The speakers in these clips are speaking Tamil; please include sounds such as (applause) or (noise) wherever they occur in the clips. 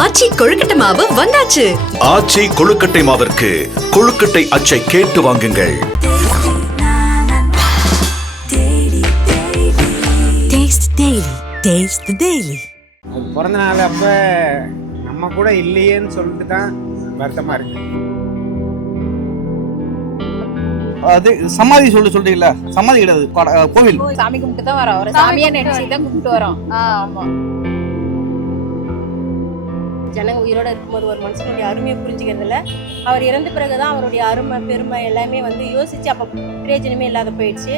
ஆச்சி கொழுக்கட்டை மாவு வந்தாச்சு. ஆச்சி கொழுக்கட்டை மாவிற்கு கொழுக்கட்டை அச்சை கேட்டு வாங்குங்கள். Taste Daily. Taste the Daily. அது பிறந்த நாள் அப்போ நம்ம கூட இல்லையேன்னு சொல்லிட்டு தான் வருத்தமாக இருக்கு. அது சமாதி சொல்லி சொல்றீங்களா? சமாதி கிடையாது. கோவில். சாமி கும்பிட்டு தான் வரோம் சாமியா நினைச்சு தான் கும்பிட்டு வரோம். ஆமா. ஜனங்க உயிரோடு இருக்கும்போது ஒரு மனுஷனுடைய அருமையை புரிஞ்சுக்கிறதுல. அவர் இறந்த பிறகு தான் அவருடைய அருமை பெருமை எல்லாமே வந்து யோசிச்சு அப்போ பிரயோஜனமே இல்லாத போயிடுச்சு.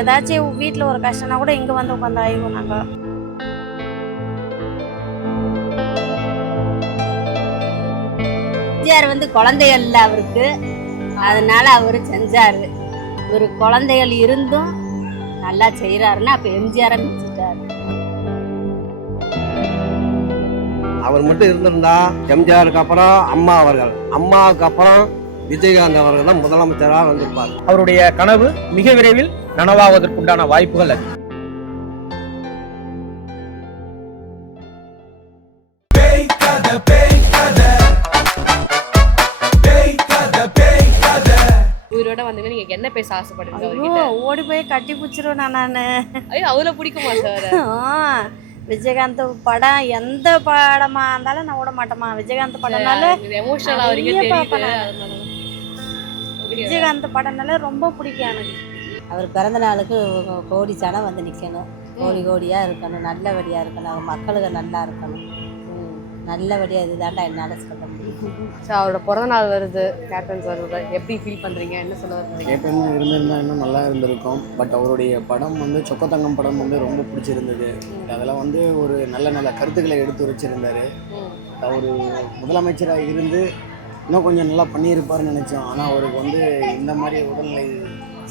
ஏதாச்சும் வீட்டில் ஒரு கஷ்டம்னா கூட இங்கே வந்து உட்காந்து ஆயிடுவோம் நாங்கள் எம்ஜிஆர் வந்து குழந்தைகள் இல்லை அவருக்கு. அதனால அவர் செஞ்சார். ஒரு குழந்தைகள் இருந்தும் நல்லா செய்கிறாருன்னா அப்போ எம்ஜிஆர் மிச்சிட்டார் அவர் மட்டும் இருந்திருந்தா எம்ஜிஆருக்கு அப்புறம் அம்மா அவர்கள். அம்மாவுக்கு அப்புறம் விஜயகாந்த் அவர்கள் தான் முதலமைச்சராக வந்திருப்பார். அவருடைய கனவு மிக விரைவில் நனவாவதற்குண்டான வாய்ப்புகள் அதிகம். உயிரோட வந்து நீங்க என்ன பேச ஆசைப்படுறீங்க ஓடி போய் கட்டி பிடிச்சிருவேன் நான்? ஐயோ அவ்வளவு பிடிக்குமா சார்? விஜயகாந்த் படம் எந்த படமா இருந்தாலும் நான் விட மாட்டேமா விஜயகாந்த் படம்னால. விஜயகாந்த் படம்னால ரொம்ப பிடிக்கும் எனக்கு. அவர் பிறந்த நாளுக்கு கோடி சனம் வந்து நிக்கணும். கோடி கோடியா இருக்கணும். நல்லபடியா இருக்கணும். அவங்க மக்களுக்கு நல்லா இருக்கணும். ம், நல்லபடியா இதுதான்டா என்னால சொல்ல முடியும். So, அவரோட பிறந்த நாள் வருது. கேப்டன் சார் எப்படி ஃபீல் பண்றீங்க? என்ன சொல்ல வரீங்க கேப்டன் இருந்திருந்தா இன்னும் நல்லா இருந்திருக்கும். பட் அவருடைய படம் வந்து சொக்கத்தங்கம் படம் வந்து ரொம்ப பிடிச்சிருந்தது. அதில் வந்து ஒரு நல்ல நல்ல கருத்துக்களை எடுத்து வச்சிருந்தாரு. அவர் முதலமைச்சராக இருந்து இன்னும் கொஞ்சம் நல்லா பண்ணியிருப்பாருன்னு நினச்சோம் ஆனால் அவருக்கு வந்து இந்த மாதிரி உடல்நிலை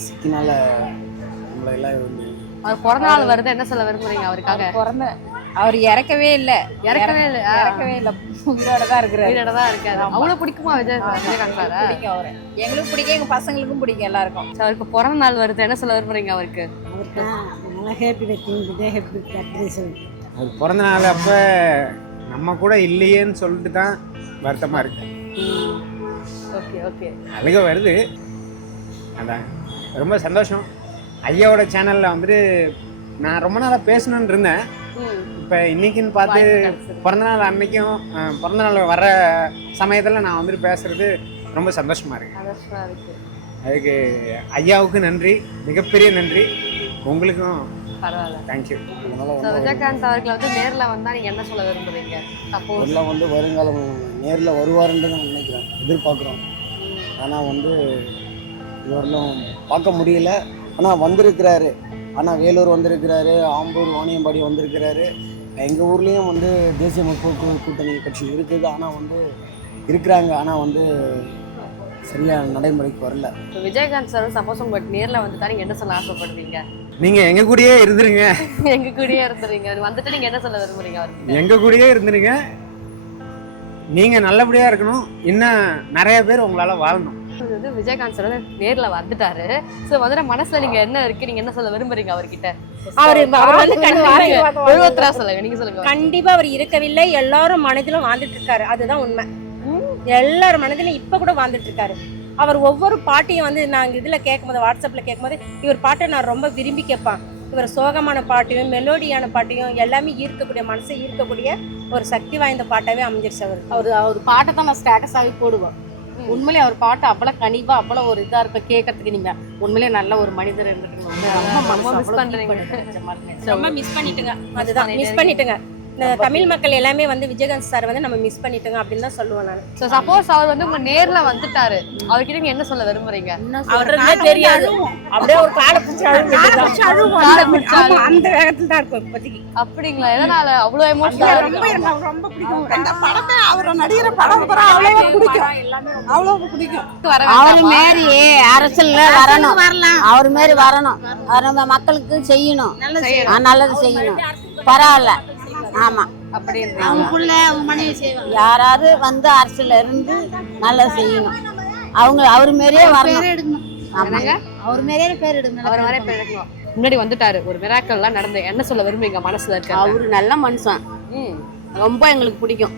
சிக்கினால நம்மளை எல்லாம் வந்து அவர் பிறந்த நாள் வருது. என்ன சொல்ல விரும்புறீங்க அவருக்காக? பிறந்த அவர் இறக்கவே இல்ல. இறக்கவே இல்லை. இறக்கவே இல்ல. உயிரோட தான் இருக்கிறாரு. உயிரோட தான் இருக்காரு. அவ்வளவு பிடிக்குமா விஜய் விஜயகாந்த் சார் பிடிக்கும் அவரை. எங்களுக்கு பிடிக்கும் எங்க பசங்களுக்கும் பிடிக்கும் எல்லாருக்கும். அவருக்கு பிறந்த நாள் வருது. என்ன சொல்ல விரும்புறீங்க அவருக்கு? ஹேப்பி வெட்டிங் ஹேப்பி பர்த்டே சொல்லி அது பிறந்த நாள் அப்போ நம்ம கூட இல்லையேன்னு சொல்லிட்டு தான் வருத்தமாக இருக்கு. Okay okay. அழுக வருது. அதான். ரொம்ப சந்தோஷம். ஐயாவோட சேனலில் வந்துட்டு நான் ரொம்ப நாளாக பேசணுன்னு இருந்தேன். இப்போ இன்னைக்குன்னு பார்த்து பிறந்தநாள் அன்னைக்கும் பிறந்தநாள் வர சமயத்தில் நான் வந்துட்டு பேசுறது ரொம்ப சந்தோஷமா இருக்கு. அதுக்கு ஐயாவுக்கு நன்றி மிகப்பெரிய நன்றி. உங்களுக்கும் பரவாயில்ல. தேங்க்யூ விஜயகாந்த் அவர்களை வந்து நேர்ல வந்தா நீங்க என்ன சொல்ல விரும்புறீங்க? சப்போஸ். எல்லாம் வந்து வருங்காலம் நேரில் வருவாருன்னு நான் நினைக்கிறேன் எதிர்பார்க்குறோம். ஆனால் வந்து இதுவரையிலும் பார்க்க முடியல. ஆனால் வந்திருக்கிறாரு. ஆனால் வேலூர் வந்திருக்கிறாரு ஆம்பூர் வாணியம்பாடி வந்திருக்கிறாரு. எங்கள் ஊர்லேயும் வந்து தேசிய முற்போக்கு கூட்டணி கட்சி இருக்குது. ஆனால் வந்து இருக்கிறாங்க. ஆனால் வந்து சரியாக நடைமுறைக்கு வரல. So, விஜயகாந்த் சார் சப்போஸ் உங்களுக்கு நேர்ல வந்துட்டா நீங்க என்ன சொல்ல ஆசைப்படுவீங்க? நீங்கள் எங்கள் கூடயே இருந்துருங்க. எங்க கூடயே இருந்துறீங்க வந்துட்டு நீங்க என்ன சொல்ல விரும்புறீங்க அவருக்கு? எங்கள் கூடயே இருந்துருங்க. நீங்கள் நல்லபடியாக இருக்கணும். இன்னும் நிறைய பேர் உங்களால் வாழணும். இது வந்து விஜயகாந்த் சார் வந்து நேர்ல வந்துட்டாரு. சோ வந்துட்டு மனசுல நீங்க என்ன இருக்கு? நீங்க என்ன சொல்ல விரும்புறீங்க அவர்கிட்ட? அவர் அவர் வந்து சொல்லுங்க நீங்க சொல்லுங்க. கண்டிப்பா அவர் இருக்கவில்லை. எல்லாரும் மனதிலும் வாழ்ந்துட்டு இருக்காரு அதுதான் உண்மை. எல்லார் மனதிலும் இப்ப கூட வாழ்ந்துட்டு இருக்காரு அவர் ஒவ்வொரு பாட்டையும் வந்து நாங்க இதுல கேட்கும்போது வாட்ஸ்அப்ல கேட்கும்போது இவர் பாட்டை நான் ரொம்ப விரும்பி கேட்பான். இவர் சோகமான பாட்டையும் மெலோடியான பாட்டையும் எல்லாமே ஈர்க்கக்கூடிய மனசை ஈர்க்கக்கூடிய ஒரு சக்தி வாய்ந்த பாட்டாவே அமைஞ்சிருச்சு அவர் அவர் அவர் பாட்டை தான் நான் ஸ்டேட்டஸாவே போடுவேன். உண்மையிலே அவர் பாட்டு அவ்வளவு கனிவா அவ்வளவு ஒரு இதா இருக்க கேட்கறதுக்கு நீங்க. உண்மையிலே நல்ல ஒரு மனிதர் இருந்துட்டு ரொம்ப மிஸ் பண்றீங்க. ரொம்ப மிஸ் பண்ணிட்டுங்க. அதுதான் மிஸ் பண்ணிட்டுங்க. தமிழ் மக்கள் எல்லாமே வந்து விஜயகாந்த் சார் வந்து நம்ம மிஸ் பண்ணிட்டுங்க அப்படின்னு தான் சொல்லுவேன் நான். சோ சப்போஸ் அவர் வந்து உங்க நேர்ல வந்துட்டாரு. அவர்கிட்ட நீங்க என்ன சொல்ல விரும்புறீங்க? அவருக்கே தெரியாது. அப்படியே ஒரு காலை பிடிச்சி அழுவோம். அந்த வேகத்துல தான் இருக்கும் இப்போதைக்கு அப்படிங்களா? எதனால? அவ்வளவு எமோஷனல் ரொம்ப பிடிக்கும். இந்த படத்தை அவரை நடிகிற படம் பூரா அவ்வளோ பிடிக்கும். அவ்வளோ பிடிக்கும். அவர் மாரி அரசியல்ல வரணும். அவர் மாரி வரணும். மக்களுக்கு செய்யணும். நல்லது செய்யணும். பரவாயில்ல. ஆமா. யாராவது வந்து அரசியல்ல இருந்து நல்லது செய்யணும். அவங்க அவர் மாரியே வரணும். அவர் மாரியே பேர் அவர் எடுக்கணும். முன்னாடி வந்துட்டாரு. ஒரு மிராக்கல் எல்லாம் நடந்து. என்ன சொல்ல விரும்புறீங்க? மனசுல இருக்க? அவரு நல்ல மனுஷன். ரொம்ப எங்களுக்கு பிடிக்கும்.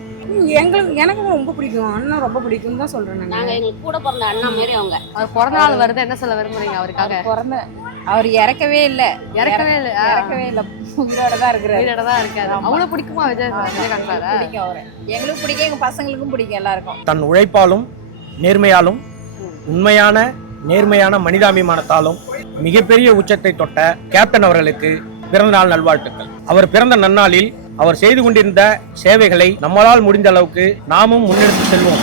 எங்களுக்கு எனக்கு ரொம்ப பிடிக்கும். அண்ணன் ரொம்ப பிடிக்கும் தான் சொல்றேன் நாங்க எங்களுக்கு கூட பிறந்த அண்ணா மாரி அவங்க. அவர் பிறந்த நாள் வருது. என்ன சொல்ல விரும்புறீங்க அவருக்காக? பிறந்த அவர் இறக்கவே இல்ல. இறக்கவே இல்லை. இறக்கவே இல்ல. உயிரோட தான் இருக்கிறாரு. வீடோட தான் இருக்காரு. அவ்வளவு பிடிக்குமா விஜய் விஜயகாந்த் சார்? பிடிக்கும் அவரை. எங்களுக்கு பிடிக்கும் எங்க பசங்களுக்கும் பிடிக்கும் எல்லாருக்கும். தன் உழைப்பாலும் நேர்மையாலும் உண்மையான நேர்மையான மனிதாபிமானத்தாலும் மிகப்பெரிய உச்சத்தை தொட்ட கேப்டன் அவர்களுக்கு பிறந்தநாள் நல்வாழ்த்துக்கள். அவர் பிறந்த நன்னாளில் அவர் செய்து கொண்டிருந்த சேவைகளை நம்மளால் முடிந்த அளவுக்கு நாமும் முன்னெடுத்து செல்வோம்.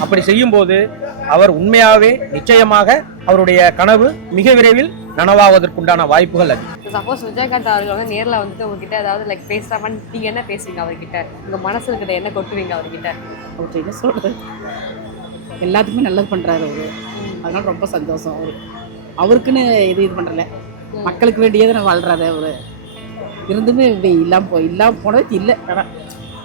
அப்படி செய்யும்போது அவர் உண்மையாகவே நிச்சயமாக அவருடைய கனவு மிக விரைவில் நனவாவதற்குண்டான வாய்ப்புகள் அதிகம். சப்போஸ் விஜயகாந்த் அவர்கள் வந்து நேர்ல வந்துட்டு உங்ககிட்ட ஏதாவது லைக் பேசுறாமன்னு நீங்க என்ன பேசுவீங்க அவர்கிட்ட? உங்க மனசு இருக்கிற என்ன கொட்டுவீங்க அவர்கிட்ட? அவர்கிட்ட என்ன சொல்றது? எல்லாத்துக்குமே நல்லது பண்றாரு அவரு. அதனால ரொம்ப சந்தோஷம் அவரு. அவருக்குன்னு இது இது பண்றல. மக்களுக்கு வேண்டியதை நான் வாழ்றாரு அவரு. இருந்துமே இப்படி இல்லாம போ இல்லாம போனது இல்லை. ஆனா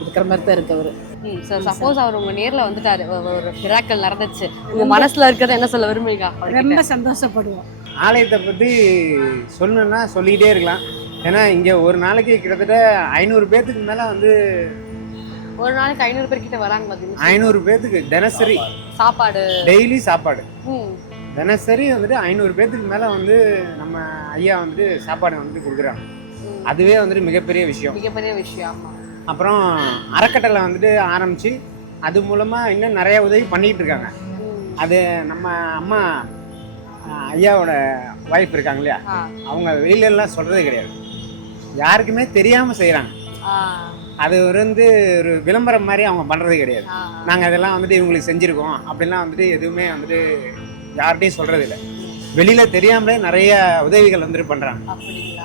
இருக்கிற மாதிரி தான் இருக்கு அவரு. சார் சப்போஸ் அவர் உங்க நேர்ல வந்துட்டாரு. ஒரு- மிராக்கல் நடந்துச்சு. உங்க மனசுல இருக்கிறத என்ன சொல்ல விரும்புறீங்க? ரொம்ப சந்தோஷப்படுவோம். ஆலயத்தை பற்றி சொல்லணும்னா சொல்லிக்கிட்டே இருக்கலாம். ஏன்னா இங்கே ஒரு நாளைக்கு கிட்டத்தட்ட ஐநூறு பேர்த்துக்கு மேலே வந்து ஒரு நாளைக்கு ஐநூறு பேர் கிட்ட வராங்க பாத்தீங்கன்னா ஐநூறு பேர்த்துக்கு தினசரி சாப்பாடு. டெய்லி சாப்பாடு. தினசரி வந்துட்டு ஐநூறு பேர்த்துக்கு மேலே வந்து நம்ம ஐயா வந்துட்டு சாப்பாடு வந்துட்டு கொடுக்குறாங்க. அதுவே வந்துட்டு மிகப்பெரிய விஷயம். மிகப்பெரிய விஷயம் அப்புறம் அறக்கட்டளை வந்துட்டு ஆரம்பித்து அது மூலமாக இன்னும் நிறைய உதவி பண்ணிகிட்டு இருக்காங்க. அது நம்ம அம்மா ஐயாவோட ஒய்ஃப் இருக்காங்க இல்லையா. அவங்க வெளியில எல்லாம் சொல்கிறதே கிடையாது. யாருக்குமே தெரியாமல் செய்கிறாங்க. அது வந்து ஒரு விளம்பரம் மாதிரி அவங்க பண்ணுறது கிடையாது. நாங்கள் அதெல்லாம் வந்துட்டு இவங்களுக்கு செஞ்சுருக்கோம். அப்படிலாம் வந்துட்டு எதுவுமே வந்துட்டு யார்கிட்டையும் சொல்கிறது இல்லை வெளியில் தெரியாமலே நிறைய உதவிகள் வந்துட்டு பண்ணுறாங்க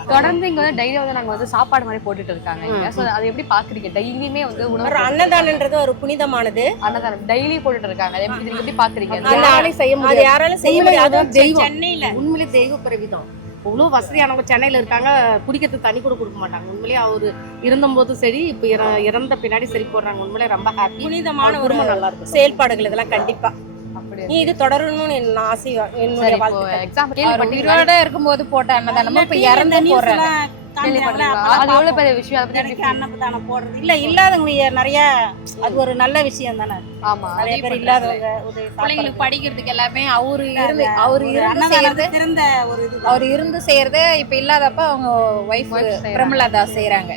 தொடர்ந்து இங்க வந்து டெய்லி வந்து நாங்க வந்து சாப்பாடு மாதிரி போட்டுட்டு இருக்காங்க இங்க. சோ அதை எப்படி பாக்குறீங்க? டெய்லியுமே வந்து உணவு ஒரு அன்னதானன்றது ஒரு புனிதமானது. அன்னதானம். டெய்லி போட்டுட்டு இருக்காங்க. அதை எப்படி- எப்படி பாக்குறீங்க? யாராலையும் செய்ய முடியாது. யாராலும் செய்ய முடியாது. சென்னையில. உண்மையிலே தெய்வ பிறவிதான் அவ்வளோ வசதியானவங்க சென்னையில் இருக்காங்க. குடிக்கிறதுக்கு தண்ணி கூட கொடுக்க மாட்டாங்க. உண்மையிலே அவர் இருந்தபோதும் சரி இப்போ இற- இறந்த பின்னாடி சரி போடுறாங்க. உண்மையிலே ரொம்ப ஹாப்பி புனிதமான ஒரு நல்லா இருக்கும். செயல்பாடுகள் இதெல்லாம் கண்டிப்பா. அப்படியா? நீ இது தொடரணும்னு என் ஆசை என்னுடைய உயிரோட இருக்கும்போது போட்ட அன்னதானமா இப்ப இறந்து கேள்விப்பட்டீங்களா? அது எவ்வளவு பெரிய விஷயம்? அதை பத்தி எப்படி- அன்னதானம் போடுறது. இல்ல இல்லாதவங்க நிறைய அது ஒரு நல்ல விஷயம் தானே? ஆமா நிறைய பேர் இல்லாதவங்க பிள்ளைங்களுக்கு படிக்கிறதுக்கு எல்லாமே அவரு இருந்து அவரு இருந்து செய்யறது. அவர் இருந்து செய்யறது இப்ப இல்லாதப்ப அவங்க ஒய்ஃப். பிரமலதா செய்யறாங்க.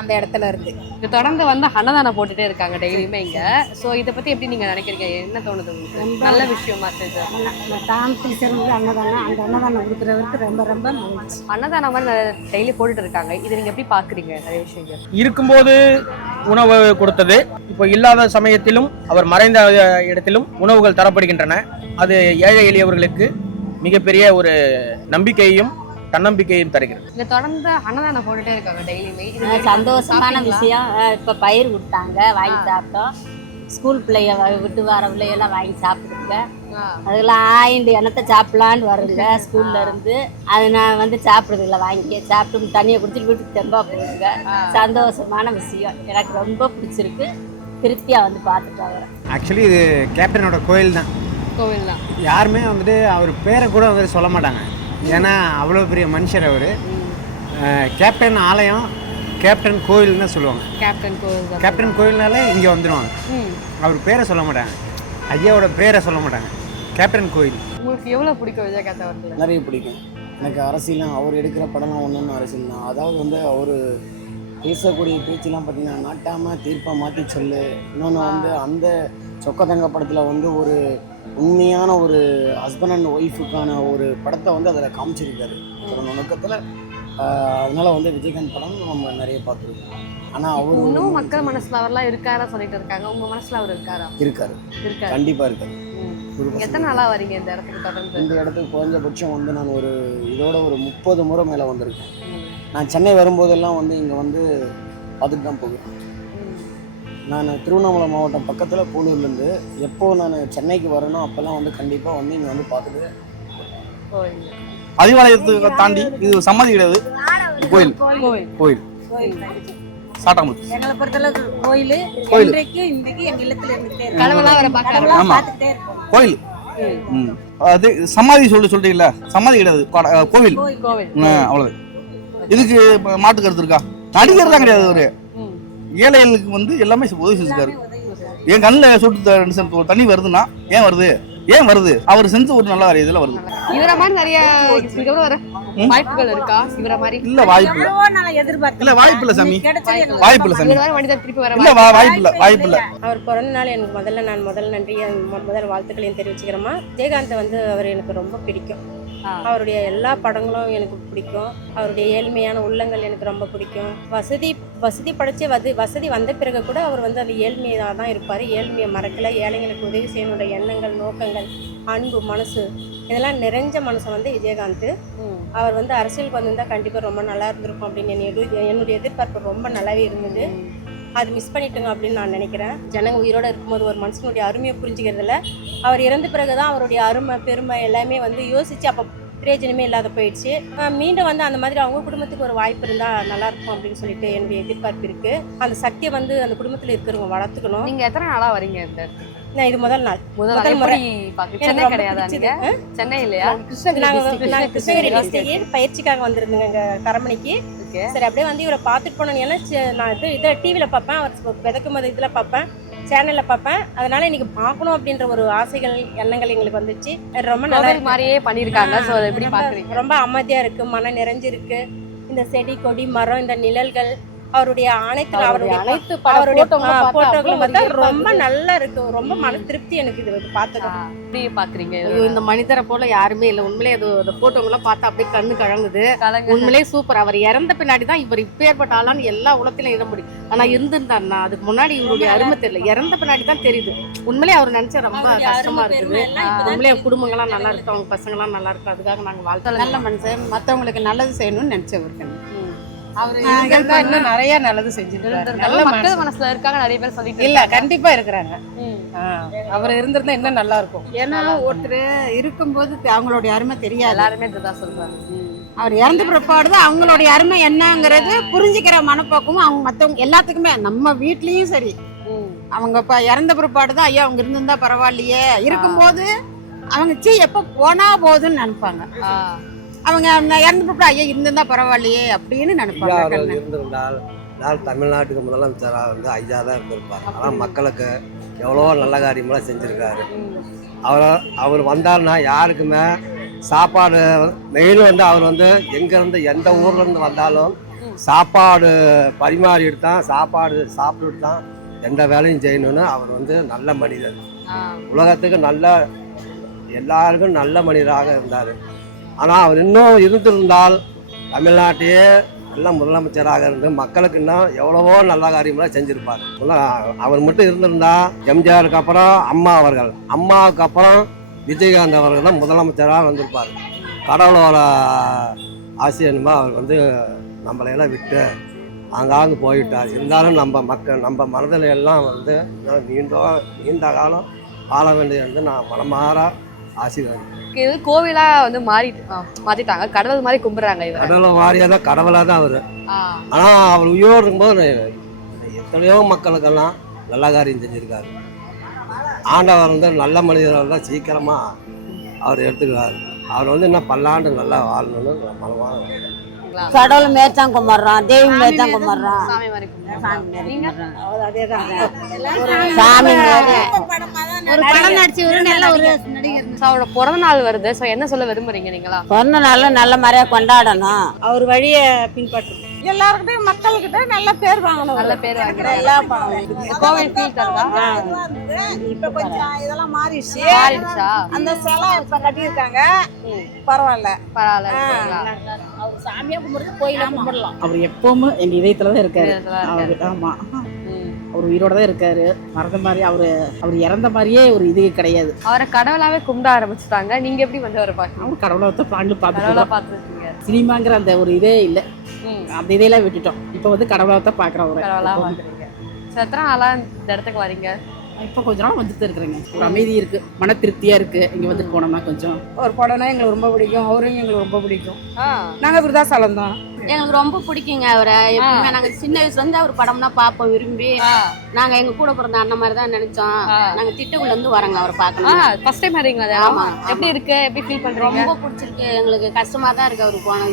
அந்த இடத்துல இருந்து இது தொடர்ந்து வந்து அன்னதானம் போட்டுட்டே இருக்காங்க டெய்லியுமே இங்க. சோ இத பத்தி எப்படி நீங்க நினைக்கிறீங்க? என்ன தோணுது உங்களுக்கு? நல்ல விஷயமா இது தாமத்தி சிறந்த அன்னதானம். அந்த அன்னதானம் கொடுக்குறவருக்கு ரொம்ப ரொம்ப அன்னதானம் மாதிரி டெய்லி போட்டுட்டு இருக்காங்க. இதை நீங்க எப்படி பாக்குறீங்க? நிறைய விஷயங்கள் இருக்கும்போது உணவு கொடுத்தது. இப்போ இல்லாத சமயத்திலும் அவர் மறைந்த இடத்திலும் உணவுகள் தரப்படுகின்றன. அது ஏழை எளியவர்களுக்கு மிகப்பெரிய ஒரு நம்பிக்கையையும் தன்னம்பிக்கையும் தருகிறது. இங்க தொடர்ந்து அன்னதானம் போட்டுட்டே இருக்காங்க டெய்லியுமே. இது ஆஹ் நீங்க சந்தோஷமான? விஷயம். இப்ப பயிர் கொடுத்தாங்க வாங்கி சாப்பிட்டோம். ஸ்கூல் பிள்ளைய வ- விட்டு வர பிள்ளையெல்லாம் வாங்கி சாப்பிடுங்க. அதெல்லாம் ஆயிண்டு எண்ணத்தை சாப்பிடலான்னு வருங்க ஸ்கூல்ல இருந்து. அது நான் வந்து சாப்பிடுறதில்ல வாங்கி சாப்பிட்டு தண்ணியை குடிச்சிட்டு வீட்டுக்கு தெம்பா போகுங்க சந்தோஷமான விஷயம். எனக்கு ரொம்ப பிடிச்சிருக்கு. திருப்தியா வந்து பார்த்துட்டு வரேன். ஆக்சுவலி இது கேப்டனோட கோயில் தான் கோவில் தான் யாருமே வந்துட்டு அவர் பேரை கூட வந்துட்டு சொல்ல மாட்டாங்க. ஏன்னா அவ்வளோ பெரிய மனுஷர் அவர். கேப்டன் ஆலயம் கேப்டன் கோயில் தான் சொல்லுவாங்க. கேப்டன் கோவில் தான் கேப்டன் கோயில்னாலே இங்கே வந்துடுவாங்க. அவர் பேரை சொல்ல மாட்டாங்க. ஐயாவோட பேரை சொல்ல மாட்டாங்க. கேப்டன் கோயில். உங்களுக்கு எவ்வளவு பிடிக்கும் விஜயகாந்த் அவர்கள்? நிறைய பிடிக்கும். எனக்கு அரசியலாம் அவர் எடுக்கிற படம்லாம் ஒன்று அரசியல் தான் அதாவது வந்து அவர் பேசக்கூடிய பேச்செல்லாம் பார்த்தீங்கன்னா நாட்டாமல் தீர்ப்பை மாற்றி சொல்லு. இன்னொன்று வந்து அந்த சொக்கதங்க படத்தில் வந்து ஒரு உண்மையான ஒரு ஹஸ்பண்ட் அண்ட் ஒய்ஃபுக்கான ஒரு படத்தை வந்து அதில் காமிச்சிருக்காரு. ஒரு நுணுக்கத்தில் அதனால வந்து விஜயகாந்த் படம் நம்ம நிறைய பார்த்துருக்கோம். ஆனால் அவர் இன்னும் மக்கள் மனசுல அவர்லாம் இருக்காரா சொல்லிட்டு இருக்காங்க. உங்க மனசுல அவர் இருக்காரா? இருக்காரு. இருக்காரு. கண்டிப்பாக இருக்காரு. எத்தனை நாளா வரீங்க இந்த இடத்துக்கு தொடர்ந்து? இந்த இடத்துக்கு குறைஞ்சபட்சம் வந்து நான் ஒரு இதோட ஒரு முப்பது முறை மேலே வந்திருக்கேன். நான் சென்னை வரும்போதெல்லாம் வந்து இங்கே வந்து பார்த்துட்டு தான் போவேன். நான் திருவண்ணாமலை மாவட்டம் பக்கத்தில் போலூர்லேருந்து எப்போ நான் சென்னைக்கு வரேனோ அப்போல்லாம் வந்து கண்டிப்பாக வந்து இங்கே வந்து பார்த்துட்டு கோவில் அதிவாலயத்துக்கு தாண்டி இது சம்மதி கிடையாது. கோயில். கோயில். சாட்டாமல் எங்களை பொறுத்தளவுக்கு கோயில். கோயில். இன்றைக்கு இல்லத்துல கோயில். அது சமாதி சொல்லி சொல்றீங்களா சமாதி கிடையாது. கோவில். கோவில் அவ்வளவு. இதுக்கு மாட்டு கருத்து இருக்கா? நடிகர் தான் கிடையாது ம். ஏழைகளுக்கு வந்து எல்லாமே உதவி செஞ்சுக்காரு என் கண்ணில் சொட்டு தண்ணி வருதுன்னா ஏன் வருது? ஏன் வருது? அவர் செஞ்ச ஒரு நல்ல காரியம் இதுல வருது. இவர மாதிரி நிறைய வாய்ப்புகள் இருக்கா? இவர மாதிரி? இல்ல வாய்ப்பு இல்ல இல்ல வாய்ப்பு இல்ல சாமி. வாய்ப்பு இல்ல சாமி. திருப்பி வர இல்ல வாய்ப்பு இல்ல வாய்ப்பு இல்ல அவர் பிறந்த நாள் எனக்கு முதல்ல நான் முதல் நன்றி முதல் வாழ்த்துக்களையும் தெரிவிச்சுக்கிறேமா விஜயகாந்த் வந்து அவர் எனக்கு ரொம்ப பிடிக்கும். அவருடைய எல்லா படங்களும் எனக்கு பிடிக்கும். அவருடைய ஏழ்மையான உள்ளங்கள் எனக்கு ரொம்ப பிடிக்கும். வசதி வசதி படைச்ச வது வசதி வந்த பிறகு கூட அவர் வந்து அந்த ஏழ்மையாக தான் இருப்பார். ஏழ்மையை மறக்கல. ஏழைங்களுக்கு உதவி செய்யணுடைய எண்ணங்கள் நோக்கங்கள் அன்பு மனசு இதெல்லாம் நிறைஞ்ச மனசு வந்து விஜயகாந்த். அவர் வந்து அரசியலுக்கு வந்திருந்தா கண்டிப்பாக ரொம்ப நல்லா இருந்திருக்கும் அப்படின்னு என்னுடைய என்னுடைய எதிர்பார்ப்பு ரொம்ப நல்லாவே இருந்தது. அது மிஸ் பண்ணிட்டுங்க அப்படின்னு நான் நினைக்கிறேன். ஜனங்க உயிரோட இருக்கும்போது ஒரு மனுஷனுடைய அருமையை புரிஞ்சுக்கிறதுல அவர் இறந்த பிறகுதான் அவருடைய அருமை பெருமை எல்லாமே வந்து யோசிச்சு அப்போ பிரயோஜனமே இல்லாத போயிடுச்சு. மீண்டும் வந்து அந்த மாதிரி அவங்க குடும்பத்துக்கு ஒரு வாய்ப்பு இருந்தால் நல்லா இருக்கும் அப்படின்னு சொல்லிட்டு என்னுடைய எதிர்பார்ப்பு இருக்கு. அந்த சக்தியை வந்து அந்த குடும்பத்தில் இருக்கிறவங்க வளர்த்துக்கணும். நீங்க எத்தனை நாளா வரீங்க இந்த? நான் இது முதல் நாள். முதல் முறை. சென்னை கிடையாதா. சென்னை இல்லையா? நாங்கள் நாங்கள் கிருஷ்ணகிரி பயிற்சிக்காக வந்திருந்தோங்க கரமணிக்கு. ஓகே. சரி அப்படியே வந்து இவரை பார்த்துட்டு சி- நான் இது இதை டிவியில் பார்ப்பேன் அவர் விதக்கும் போது இதில் பார்ப்பேன் சேனலில் பார்ப்பேன். அதனால இன்னைக்கு பார்க்கணும் அப்படின்ற ஒரு ஆசைகள் எண்ணங்கள் எங்களுக்கு வந்துச்சு. ரொம்ப நல்லா. மாதிரியே பண்ணிருக்காங்க சோ அதை எப்படி ரொம்ப- பாக்குறீங்க ரொம்ப அமைதியா இருக்கு மனம் நிறைஞ்சிருக்கு. இந்த செடி கொடி மரம் இந்த நிழல்கள் அவருடைய அனைத்து அவருடைய அனைத்து அவருடைய போட்டோங்களும் பார்த்தா ரொம்ப. நல்லா இருக்கு. ரொம்ப மன திருப்தி எனக்கு இது பார்த்தது பாக்குறீங்க ஐயோ இந்த மனிதரை போல யாருமே இல்லை. உண்மையிலே அது அந்த போட்டோங்கெல்லாம் பார்த்தா அப்படியே கண்ணு கழங்குது உண்மையிலே சூப்பர் அவர் இறந்த பின்னாடி தான் இவர் இப்பேற்பட்ட ஆளான்னு எல்லா உலகத்திலும் இட முடியும். ஆனா இருந்திருந்தாருன்னா அதுக்கு முன்னாடி இவருடைய அருமை தெரியல. இறந்த பின்னாடி தான் தெரியுது. உண்மையிலே அவர் நினைச்சா ரொம்ப கஷ்டமா இருக்குது உண்மையிலே குடும்பங்கள்லாம் நல்லா இருக்கு அவங்க பசங்களாம் நல்லா இருக்கு அதுக்காக நாங்க வாழ்த்து நல்ல மனுஷன். மத்தவங்களுக்கு நல்லது செய்யணும்னு நினைச்சவருக்கு அவரு இன்னும் நிறைய நல்லது செஞ்சிருக்காரு நல்ல மக்கள் மனுஷன் மனசுல இருக்காங்க நிறைய பேர் சொல்லிட்டு இல்ல. கண்டிப்பா இருக்கிறாங்க. ம். அவர் இருந்திருந்தா இன்னும் நல்லா இருக்கும். ஏன்னா ஒருத்தர் இருக்கும்போது அவங்களுடைய அருமை தெரியாது. எல்லாருமே இதுதான் சொல்றாங்க. அவர் இறந்த பிற்பாடு தான் அவங்களுடைய அருமை என்னங்கிறது புரிஞ்சுக்கிற மனப்போக்கமும் அவங்க மத்தவங்க எல்லாத்துக்குமே. நம்ம வீட்லயும் சரி. அவங்க இப்ப இறந்த பிற்பாடு தான். ஐயா அவங்க இருந்திருந்தா பரவாயில்லையே. இருக்கும்போது அவங்க சீ எப்ப போனா போதுன்னு நினைப்பாங்க. அவங்க அந்த இறந்த பிற்பாடு ஐயா இருந்திருந்தா பரவாயில்லையே அப்படின்னு நினைப்பாங்க. இருந்திருந்தால் நான் தமிழ்நாட்டுக்கு முதலமைச்சராக வந்து ஐயா தான் இருந்திருப்பார் ஆனால் மக்களுக்கு எவ்வளோ நல்ல காரியமெல்லாம் செஞ்சுருக்காரு அவர் அவர் வந்தாருன்னா யாருக்குமே சாப்பாடு மெயின் வந்து அவர் வந்து எங்கேருந்து எந்த ஊர்லேருந்து வந்தாலும் சாப்பாடு பரிமாறிட்டு தான் சாப்பாடு சாப்பிட்டுட்டு தான் எந்த வேலையும் செய்யணும்னு அவர் வந்து நல்ல மனிதர். உலகத்துக்கு நல்ல எல்லாருக்கும் நல்ல மனிதராக இருந்தார் ஆனால் அவர் இன்னும் இருந்திருந்தால் தமிழ்நாட்டையே நல்ல முதலமைச்சராக இருந்து மக்களுக்கு இன்னும் எவ்வளவோ நல்ல காரியமெல்லாம் செஞ்சிருப்பார். அவர் மட்டும் இருந்திருந்தா எம்ஜிஆருக்கு அப்புறம் அம்மா அவர்கள். அம்மாவுக்கு அப்புறம் விஜயகாந்த் அவர்கள் தான் முதலமைச்சராக வந்திருப்பார். கடவுளோட ஆசிரியமா அவர் வந்து நம்மளையெல்லாம் விட்டு ஆங்காங்கு போயிட்டார். இருந்தாலும் நம்ம மக்கள் நம்ம மனதில் எல்லாம் வந்து நீண்டோ நீண்ட காலம் வாழ வேண்டியது நான் மனமாற ஆசீர்வாதம். இது கோவிலா வந்து மாறி ஆ, மாத்திட்டாங்க. கடவுள் மாதிரி கும்பிடுறாங்க இவர. கடவுளை வாரியாக தான் கடவுளாக தான் அவர். ஆனால் அவர் உயிரோடு இருக்கும்போது எத்தனையோ மக்களுக்கெல்லாம் நல்ல காரியம் செஞ்சுருக்காரு. ஆண்டவர் வந்து நல்ல மனிதர்கள் தான் சீக்கிரமாக அவர் எடுத்துக்கிறார் அவர் வந்து இன்னும் பல்லாண்டு நல்லா வாழணும்னு மனமாக கடவுள் மேய்ச்சான் கும்பிட்றோம் தெய்வம் மேய்ச்சான் கும்பிட்றோம் சாமி மாதிரி பிறந்த நாள் வருது. சோ என்ன சொல்ல விரும்புறீங்க நீங்களா? பிறந்த நாள்ல நல்ல மாதிரியா கொண்டாடணும். அவர் வழியை பின்பற்றணும் எல்லாருக்கிட்டையும் மக்கள்கிட்ட நல்ல பேர் வாங்கணும். நல்ல பேர் வாங்குறாங்க. எல்லா கோவில் ஃபீல் தருதா? இப்ப கொஞ்சம் இதெல்லாம் மாறிடுச்சு. மாறிடுச்சா? அந்த சிலை இப்ப கட்டியிருக்காங்க. பரவாயில்ல. பரவாயில்ல? அவர் சாமியா கும்பிடுறது கோயிலா கும்பிடலாம். அவர் எப்பவுமே எங்க இதயத்துல தான் இருக்காரு. ஆமா. அவர் உயிரோட தான் இருக்காரு. மறந்த மாதிரி அவரு அவர் இறந்த மாதிரியே ஒரு இது கிடையாது. அவரை கடவுளாவே கும்பிட ஆரம்பிச்சுட்டாங்க. நீங்க எப்படி வந்து அவரை பாக்கணும் அவர் கடவுளை பார்த்துட்டு பாத்துருக்கீங்க சினிமாங்கிற அந்த ஒரு இதே இல்லை. அந்த இதெல்லாம் விட்டுட்டோம். இப்போ வந்து கடவுளை தான் பார்க்குறோம் கடவுளா அவரை பாக்குறீங்க So, எத்தனை இந்த இடத்துக்கு வரீங்க? இப்போ கொஞ்ச நாள் வந்துட்டு இருக்கிறேங்க. ஒரு அமைதி இருக்கு. மன திருப்தியா இருக்கு. இங்க வந்துட்டு போனோம்னா கொஞ்சம். ஒரு படம்னா எங்களுக்கு ரொம்ப பிடிக்கும். அவரும் எங்களுக்கு ரொம்ப பிடிக்கும். ஆ. நாங்க விருதாசாலம் தான். எங்களுக்கு ரொம்ப பிடிக்குங்க அவரை. எப்பவுமே நாங்க சின்ன வயசுல இருந்து அவர் படம்னா பார்ப்போம் விரும்பி. நாங்க எங்க கூட பிறந்த அண்ணன் மாதிரி தான் நினைச்சோம். நாங்க திட்டுக்குள்ள இருந்து வரோங்க அவரை பார்க்கணும் ஃபர்ஸ்ட் டைம் வரீங்களா? ஆமா, எப்படி இருக்கு? எப்படி ஃபீல் பண்றீங்க? ரொம்ப பிடிச்சிருக்கு. எங்களுக்கு கஷ்டமா தான் இருக்கு அவரு போன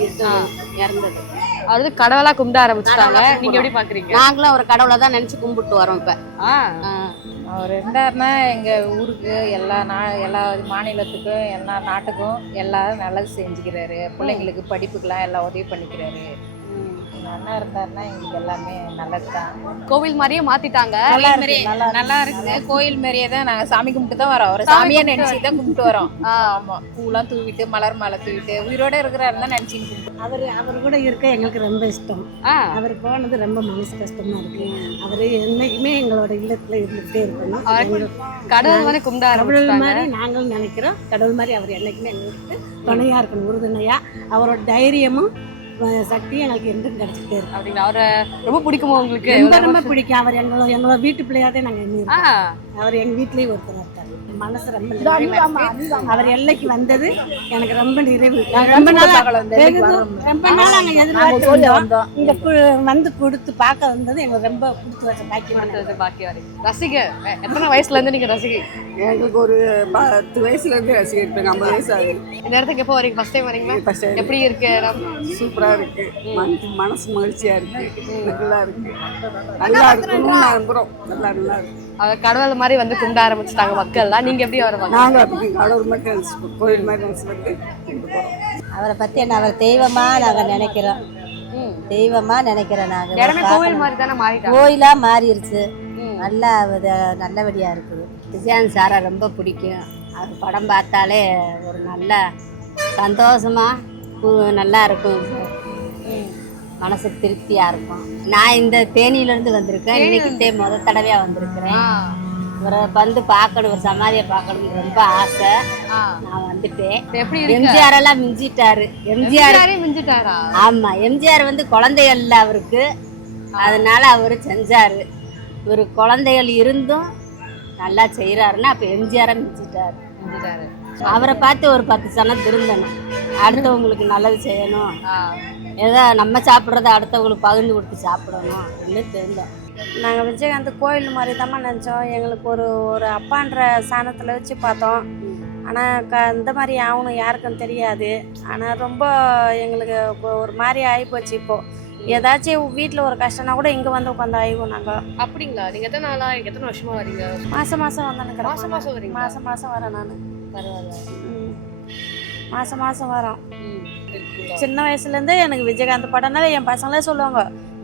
இறந்தது. அவர் வந்து கடவுளா கும்பிட ஆரம்பிச்சிட்டாங்க. நீங்க எப்படி பாக்குறீங்க? நாங்களும் அவர் கடவுளை தான் நினைச்சு கும்பிட்டு வரோம் இப்ப. அவர் இருந்தாருன்னா எங்கள் ஊருக்கு எல்லா நா எல்லா மாநிலத்துக்கும் எல்லா நாட்டுக்கும் எல்லாரும் நல்லது செஞ்சுக்கிறாரு. பிள்ளைங்களுக்கு படிப்புக்கெல்லாம் எல்லாம் உதவி பண்ணிக்கிறாரு. அண்ணா இருந்தாருன்னா எங்களுக்கு எல்லாமே நல்லது தான் கோவில் மாதிரியே மாத்திட்டாங்க. நல்லா இருக்கு நல்லா நல்லா இருக்கு. கோயில் மாதிரியே தான் நாங்கள் சாமி கும்பிட்டு தான் வரோம். அவரை சாமியே நினச்சி தான் கும்பிட்டு வரோம். ஆமாம் பூலாம் தூவிட்டு மலர் மாலை தூவிட்டு உயிரோட இருக்கிறாரு தான் நினச்சி கும்பிட்டு அவர் அவர் கூட இருக்க எங்களுக்கு ரொம்ப இஷ்டம். அவர் போனது ரொம்ப மனசு கஷ்டமா இருக்கு. அவர் என்னைக்குமே எங்களோட இல்லத்துல இருந்துகிட்டே இருக்கணும். கடவுள் மாதிரி கும்பிட கடவுள் மாதிரி நாங்களும் நினைக்கிறோம். கடவுள் மாதிரி அவர் என்னைக்குமே எங்களுக்கு துணையா இருக்கணும் உறுதுணையா. அவரோட தைரியமும் சக்தியும் எங்களுக்கு என்றும் கிடைச்சிட்டே இருக்கும் அப்படிங்களா? அவரை ரொம்ப பிடிக்குமா உங்களுக்கு? ரொம்ப ரொம்ப பிடிக்கும்? அவர் எங்களோட எங்களோட வீட்டு பிள்ளையாதே நாங்க எண்ணி அவர் எங்க வீட்லயே ஒருத்தர் மனசு ரொம்ப. அவர் எல்லைக்கு வந்தது. எனக்கு ரொம்ப நிறைவு. ரொம்ப நாளா ரொம்ப நாள் நாங்க எதிர்பார்த்து இங்க கு- வந்து கொடுத்து பார்க்க வந்தது எங்களுக்கு ரொம்ப கொடுத்து வச்ச பாக்கியமான அடுத்தது பாக்கி வரைக்கும் ரசிகை எத்தனை வயசுல இருந்து நீங்க ரசிகை? எங்களுக்கு ஒரு பத்து வயசுல இருந்து ரசிகர் இருப்பாங்க. ஐம்பது வயசு ஆகுது. இந்த இடத்துக்கு எப்போ வரீங்க? ஃபர்ஸ்ட் டைம் வரீங்களா. எப்படி இருக்கு இடம்? சூப்பரா இருக்கு. மனசு மனசு மகிழ்ச்சியா இருக்கு. நல்லா இருக்கு. நல்லா இருக்கணும்னு நம்புறோம். நல்லா நல்லா இருக்கு. அவர் கடவுள் மாதிரி வந்து கும்பிட ஆரம்பிச்சிட்டாங்க மக்கள்லாம். நீங்க எப்படி அவரை பாக்க- நாங்க அப்படி கடவுள் நினைச்சுப்போம் கோயில் மாதிரி நினைச்சு வந்து கும்பிட்டு போறோம். அவரை பத்தி என்ன அவர் தெய்வமா நாங்க நினைக்கிறோம்? தெய்வமா நினைக்கிறோம் நாங்க. இடமே கோவில் மாதிரி தானே மாறிட்டாங்க? கோயிலா மாறிடுச்சு. நல்லா அது- நல்லபடியா இருக்குது. விஜயன் சாரை ரொம்ப பிடிக்கும். அவர் படம் பார்த்தாலே ஒரு நல்ல சந்தோஷமா கு- நல்லா இருக்கும். மனசுக்கு திருப்தியா இருக்கும். நான் இந்த தேனியில இருந்து வந்திருக்கேன் இன்னைக்கு தே முத தடவையா வந்திருக்கிறேன். இவரை வந்து பார்க்கணும் ஒரு சமாதியை பார்க்கணும் ரொம்ப ஆசை. நான் வந்துட்டேன். எம்ஜிஆர் எல்லாம் மிஞ்சிட்டாரு. எம்ஜிஆர் மிஞ்சிட்டாரா? ஆமா எம்ஜிஆர் வந்து குழந்தைகள் இல்ல அவருக்கு. அதனால அவரு செஞ்சாரு. இவர் குழந்தைகள் இருந்தும் நல்லா செய்யறாருன்னா அப்ப எம்ஜிஆரை மிஞ்சிட்டாரு. மிஞ்சிட்டாரு. அவரை பார்த்து ஒரு பத்து சனம் திருந்தணும். அடுத்தவங்களுக்கு நல்லது செய்யணும். ஏதோ நம்ம சாப்பிட்றத அடுத்தவங்களுக்கு பகிர்ந்து கொடுத்து சாப்பிடணும் அப்படின்னு தெரிஞ்சோம் நாங்கள் விஜயகாந்த் கோயில் மாதிரி தான் நினச்சோம். எங்களுக்கு ஒரு ஒரு அப்பான்ற ஸ்தானத்தில் வச்சு பார்த்தோம். ஆனால் க இந்த மாதிரி ஆகணும் யாருக்கும் தெரியாது. ஆனால் ரொம்ப எங்களுக்கு இப்போ ஒரு மாதிரி ஆகிப்போச்சு இப்போது ஏதாச்சும் வீட்டில் ஒரு கஷ்டம்னா கூட இங்கே வந்து உட்காந்து ஆயிவோம் நாங்கள் அப்படிங்களா? நீங்க எத்தனை நாளா எத்தனை வருஷமா வரீங்க? மாதம் மாதம் வந்தானுக்கிறோம் மாசம் மாசம் வரீங்க மாதம் மாதம் வரேன் நான். பரவாயில்ல. மாதம் மாதம் வரோம்? சின்ன வயசுலேருந்தே எனக்கு விஜயகாந்த் படம்னால என் பசங்களே சொல்லுவாங்க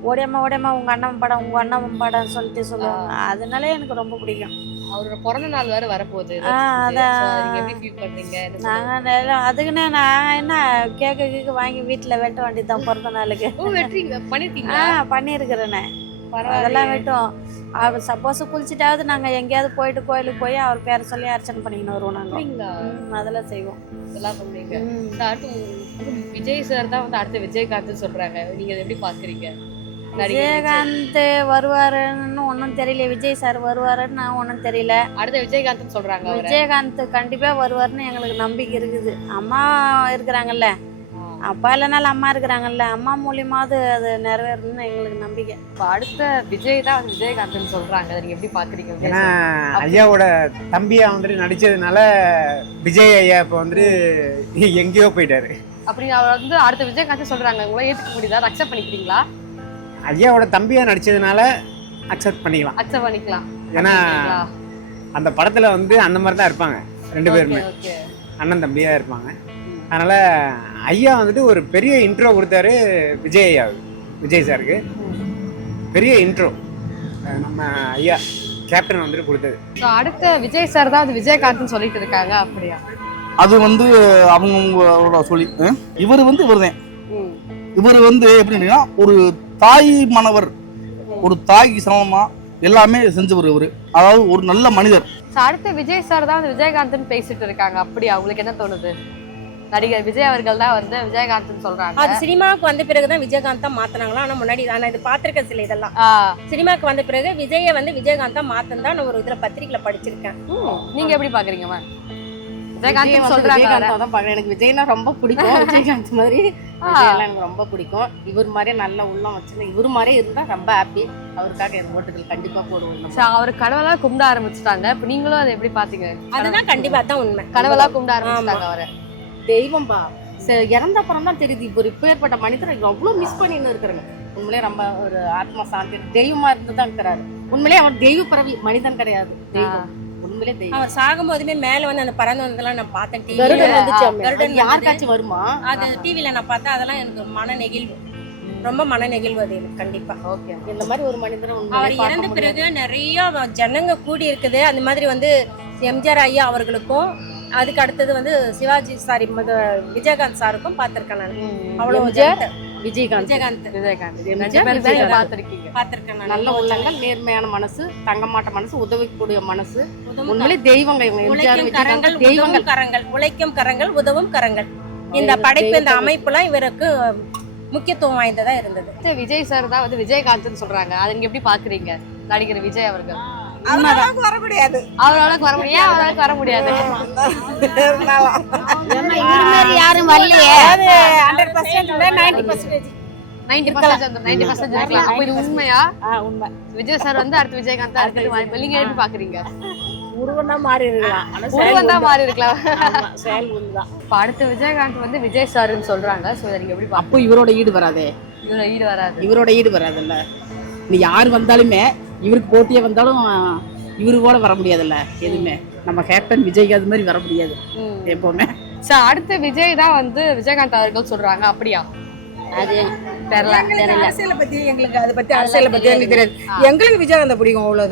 ஓடியம்மா ஓடியம்மா உங்கள் அண்ணன் படம் உங்கள் அண்ணன் படம் சொல்லிட்டு சொல்லுவாங்க. அதனால எனக்கு ரொம்ப பிடிக்கும். அவரோட பிறந்த நாள் வேற வரப்போகுது? நாங்கள் அதுக்குன்னு நான் என்ன கேக்கு கேக்கு வாங்கி வீட்டில் வெட்ட வேண்டியதுதான் பிறந்த நாளுக்கு. ஆ பண்ணியிருக்கிறேனே. அதெல்லாம் வெட்டும் அவர் சப்போஸ் குளிச்சுட்டாவது நாங்கள் எங்கேயாவது போயிட்டு கோயிலுக்கு போய் அவர் பேரை சொல்லி அர்ச்சனை பண்ணிக்கின்னு வருவோம் நாங்கள் அதெல்லாம் செய்வோம். இதெல்லாம் பண்ணுவீங்க. அடுத்து விஜய் சார் தான் வந்து அடுத்த விஜயகாந்த் சொல்றாங்க. நீங்க அதை எப்படி பாக்குறீங்க. விஜயகாந்த் வருவாருன்னு ஒன்றும் தெரியல. விஜய் சார் வருவாருன்னு ஒன்றும் தெரியல. அடுத்த விஜயகாந்த் சொல்றாங்க விஜயகாந்த் கண்டிப்பாக வருவாருன்னு எங்களுக்கு நம்பிக்கை இருக்குது. அம்மா இருக்கிறாங்கல்ல. அப்பா இல்லைனாலும் அம்மா இருக்கிறாங்கல்ல. அம்மா மூலியமாவது அது நிறைவேறணும்னு எங்களுக்கு நம்பிக்கை. இப்ப அடுத்த விஜய் தான் வந்து விஜயகாந்த் சொல்றாங்க. அதை நீங்க எப்படி பாக்குறீங்க? விஜய் ஏன்னா? ஐயாவோட தம்பியா வந்துட்டு நடிச்சதுனால விஜய் ஐயா இப்போ வந்துட்டு எங்கேயோ போயிட்டாரு. அப்படி அவர் வந்து அடுத்த விஜயகாந்த் சொல்றாங்க உங்களை ஏத்துக்க முடியுதா? அக்செப்ட் பண்ணிக்கிறீங்களா? ஐயாவோட தம்பியா நடிச்சதுனால அக்செப்ட் பண்ணிக்கலாம். அக்செப்ட் பண்ணிக்கலாம். ஏன்னா அந்த படத்துல வந்து அந்த மாதிரி தான் இருப்பாங்க ரெண்டு பேருமே. அண்ணன் தம்பியா இருப்பாங்க. அதனால ஐயா வந்துட்டு ஒரு பெரிய இன்ட்ரோ கொடுத்தாரு விஜய் ஐயாவுக்கு விஜய் சாருக்கு. பெரிய இன்ட்ரோ நம்ம ஐயா கேப்டன் வந்துட்டு கொடுத்தது. அடுத்த விஜய் சார் தான் வந்து விஜயகாந்த்னு சொல்லிட்டு இருக்காங்க அப்படியா? அது வந்து அவங்களோட சொல்லி இவர் வந்து இவர் தான் இவர் வந்து எப்படின்னா ஒரு தாய் மணவர் ஒரு தாய்க்கு சமமா எல்லாமே செஞ்சவர் இவர். அதாவது ஒரு நல்ல மனிதர். அடுத்த விஜய் சார் தான் விஜயகாந்த்னு பேசிட்டு இருக்காங்க. அப்படியா? உங்களுக்கு என்ன தோணுது? நடிகர் விஜய் அவர்கள் தான் வந்து விஜயகாந்த்னு சொல்றாங்க. அது சினிமாவுக்கு வந்த பிறகு தான் விஜயகாந்த் தான் மாத்தினாங்களா? ஆனால் முன்னாடி நான் இது பார்த்துருக்கேன் சில இதெல்லாம். ஆ, சினிமாவுக்கு வந்த பிறகு விஜயை வந்து விஜயகாந்த் தான் மாத்தன்னு தான் நான் ஒரு இதில் பத்திரிக்கையில் படிச்சிருக்கேன். நீங்க எப்படி பாக்குறீங்க மேம் விஜயகாந்த் சொல்றாங்க. தான் எனக்கு விஜய்னா ரொம்ப பிடிக்கும். (laughs) விஜயகாந்த் மாதிரி விஜயெல்லாம் எனக்கு ரொம்ப பிடிக்கும். இவர் மாதிரியே நல்ல உள்ளம் வச்சுன்னு இவர் மாதிரியே இருந்தா ரொம்ப ஹாப்பி அவருக்காக என் ஓட்டுகள் கண்டிப்பா போடுவோம் அவர் கடவுளா கும்பிட ஆரம்பிச்சுட்டாங்க. இப்ப நீங்களும் அதை எப்படி பாத்தீங்க? அதுதான் கண்டிப்பா தான் உண்மை. கடவுளா கும்பிட ஆரம்பிச்சுட்டாங்க அவரை. தெய்வம்பா இறந்த அப்புறம் தான் தெரியுது இப்போ இப்பேற்பட்ட மனிதரை அவ்வளோ மிஸ் பண்ணின்னு இருக்கிறாங்க. உண்மையிலே ரொம்ப ஒரு ஆத்மா சாந்தி தெய்வமா இருந்து தான் இருக்கிறாரு. உண்மையிலே அவர் தெய்வ பிறவி மனிதன் கிடையாது தெய்வம். உண்மையிலே தெய்வம். அவர் சாகும் போதுமே மேல வந்து அந்த பறந்து வந்ததெல்லாம் நான் பார்த்தேன். கருடன் டிவில வந்துச்சு. கருடன் யாருக்காச்சும் வருமா? அது டிவில நான் பார்த்தேன். அதெல்லாம் எனக்கு மன நெகிழ்வு. ரொம்ப மன நெகிழ்வு அது எனக்கு கண்டிப்பா. ஓகே. இந்த மாதிரி ஒரு மனிதரை அவர் உண்மையிலே இறந்த பார்க்க முடியாது. பிறகு நிறைய ஜனங்க கூடி இருக்குது. அந்த மாதிரி வந்து எம்ஜிஆர் ஐயா அவர்களுக்கும் அதுக்கு அடுத்தது வந்து சிவாஜி சாரி விஜயகாந்த் சாருக்கும் பார்த்திருக்கேன் நான். அவ்வளவு எம்ஜிஆர், ஜனத்தை. விஜயகாந்த். விஜயகாந்த். விஜயகாந்த். ரெண்டு எம்ஜிஆர், பேரும் தான் விஜயகாந்த். பார்த்திருக்கீங்க பார்த்திருக்கேன் நான். நல்ல உள்ளங்கள் நேர்மையான மனசு தங்கமாட்ட மனசு உதவிக்கூடிய மனசு. உண்மையிலே தெய்வங்க இவங்க எம்ஜிஆர் உழைக்கும் கரங்கள் விஜயகாந்த் தெய்வங்கள். உதவும் கரங்கள் உழைக்கும் கரங்கள் உதவும் கரங்கள். இந்த படைப்பு இந்த அமைப்புலாம் இவருக்கு முக்கியத்துவம் வாய்ந்ததா இருந்தது. அடுத்து விஜய் சார் தான் வந்து விஜயகாந்த்னு சொல்றாங்க. அதை நீங்க எப்படி பாக்குறீங்க? நடிகர் விஜய் அவர்கள். அவருக்கு வர முடியாது. அவரால் வர முடியாது. ஏன் அவரால் வர முடியாது? மாதிரி யாரும் வரலையே? Hundred percent ninety percentage ninety percent அந்த நைன்டி பர்சன்ட் இருக்கலாம். அப்போ இது உண்மையா? உண்மை. விஜய் சார் வந்து அடுத்து விஜயகாந்த் அடுத்து வாய்ப்பு. நீங்க எப்படி பாக்குறீங்க? உருவம் தான் மாறி இருக்கலாம். ஆனா உருவம் தான் மாறி இருக்கலாம். செயல் ஒண்ணுதான் இப்ப அடுத்து விஜயகாந்த் வந்து விஜய் சார்னு சொல்றாங்க. சோ இதை நீங்க எப்படி அப்போ இவரோட ஈடு வராதே. இவரோட ஈடு வராது. இவரோட ஈடு வராதுல்ல. நீ யார் வந்தாலுமே இவருக்கு போட்டியே வந்தாலும் இவரு கூட வர முடியாதுல்ல எதுவுமே. நம்ம கேப்டன் விஜய் அது மாதிரி வர முடியாது எப்பவுமே. சார் அடுத்து விஜய் தான் வந்து விஜயகாந்த் அவர்கள் சொல்றாங்க அப்படியா? அது தெரியல அரசியலை பத்தி எங்களுக்கு அதை பத்தி அரசியலை பத்தி எங்களுக்கு தெரியாது. எங்களுக்கு விஜயகாந்த் பிடிக்கும் அவ்வளவுதான்.